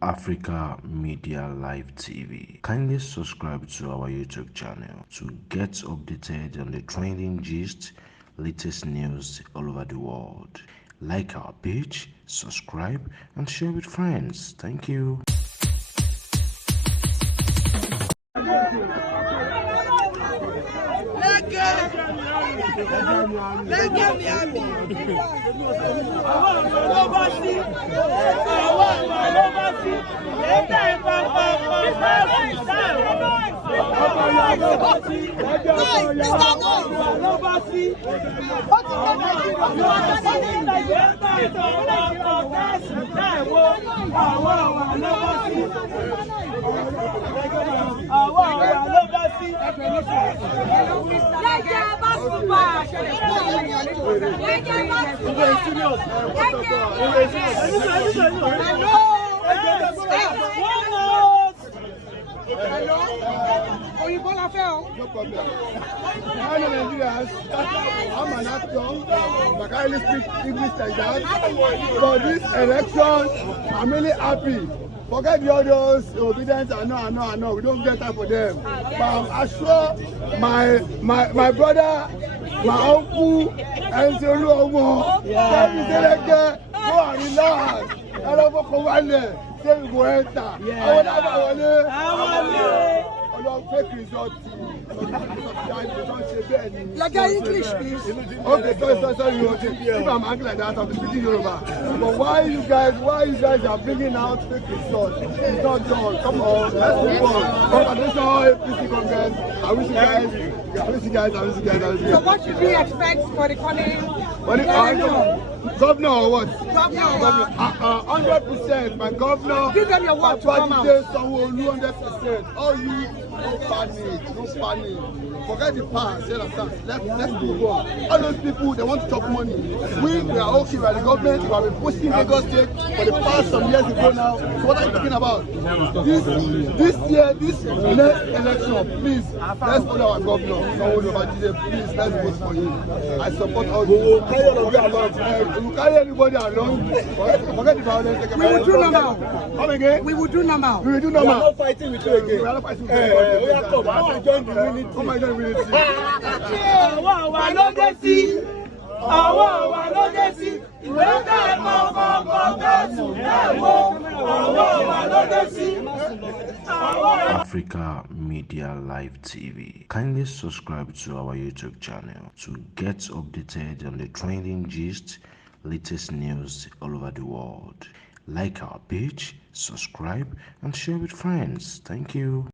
Africa Media Live TV. Kindly subscribe to our YouTube channel to get updated on the trending gist, latest news all over the world. Like our page, subscribe, and share with friends. Thank you. Bola no problem. I know Nigerians. I'm an actor. I can't really speak English like that. But this election, I'm really happy. Forget the others, obedience, I know. We don't get time for them. But I'm sure my brother, my uncle, and Oluomo, tell me Lege, go and relax. I don't want to go in there. Say we go enter. I want fake results. Like English, please. Okay, sorry. If I'm angry like that, I'm speaking Yoruba. But why you guys are bringing out fake results? It's not done. Come on, let's move on. Congratulations, APC Congress. I wish you guys. So what should we expect for the coming? Governor or what? Governor. 100%. My governor. Give them your word to come out. 100%. All you, no panic. Forget the past. Let's move on. All those people, they want to chop money. We are okay. We are the government. We have been pushing Lagos State for the past some years ago now. So what are you talking about? This year, this next election, please, let's follow our governor. Please, let's vote for him. I support all the people. We carry everybody along. Forget the violence. We will do normal. Come again? We will do normal. We are not fighting with you again. We are not fighting with you. Come and join the unity. Come and join the unity. Africa Media Live TV. Kindly subscribe to our YouTube channel to get updated on the trending gist, latest news all over the world. Like our page, subscribe, and share with friends. Thank you.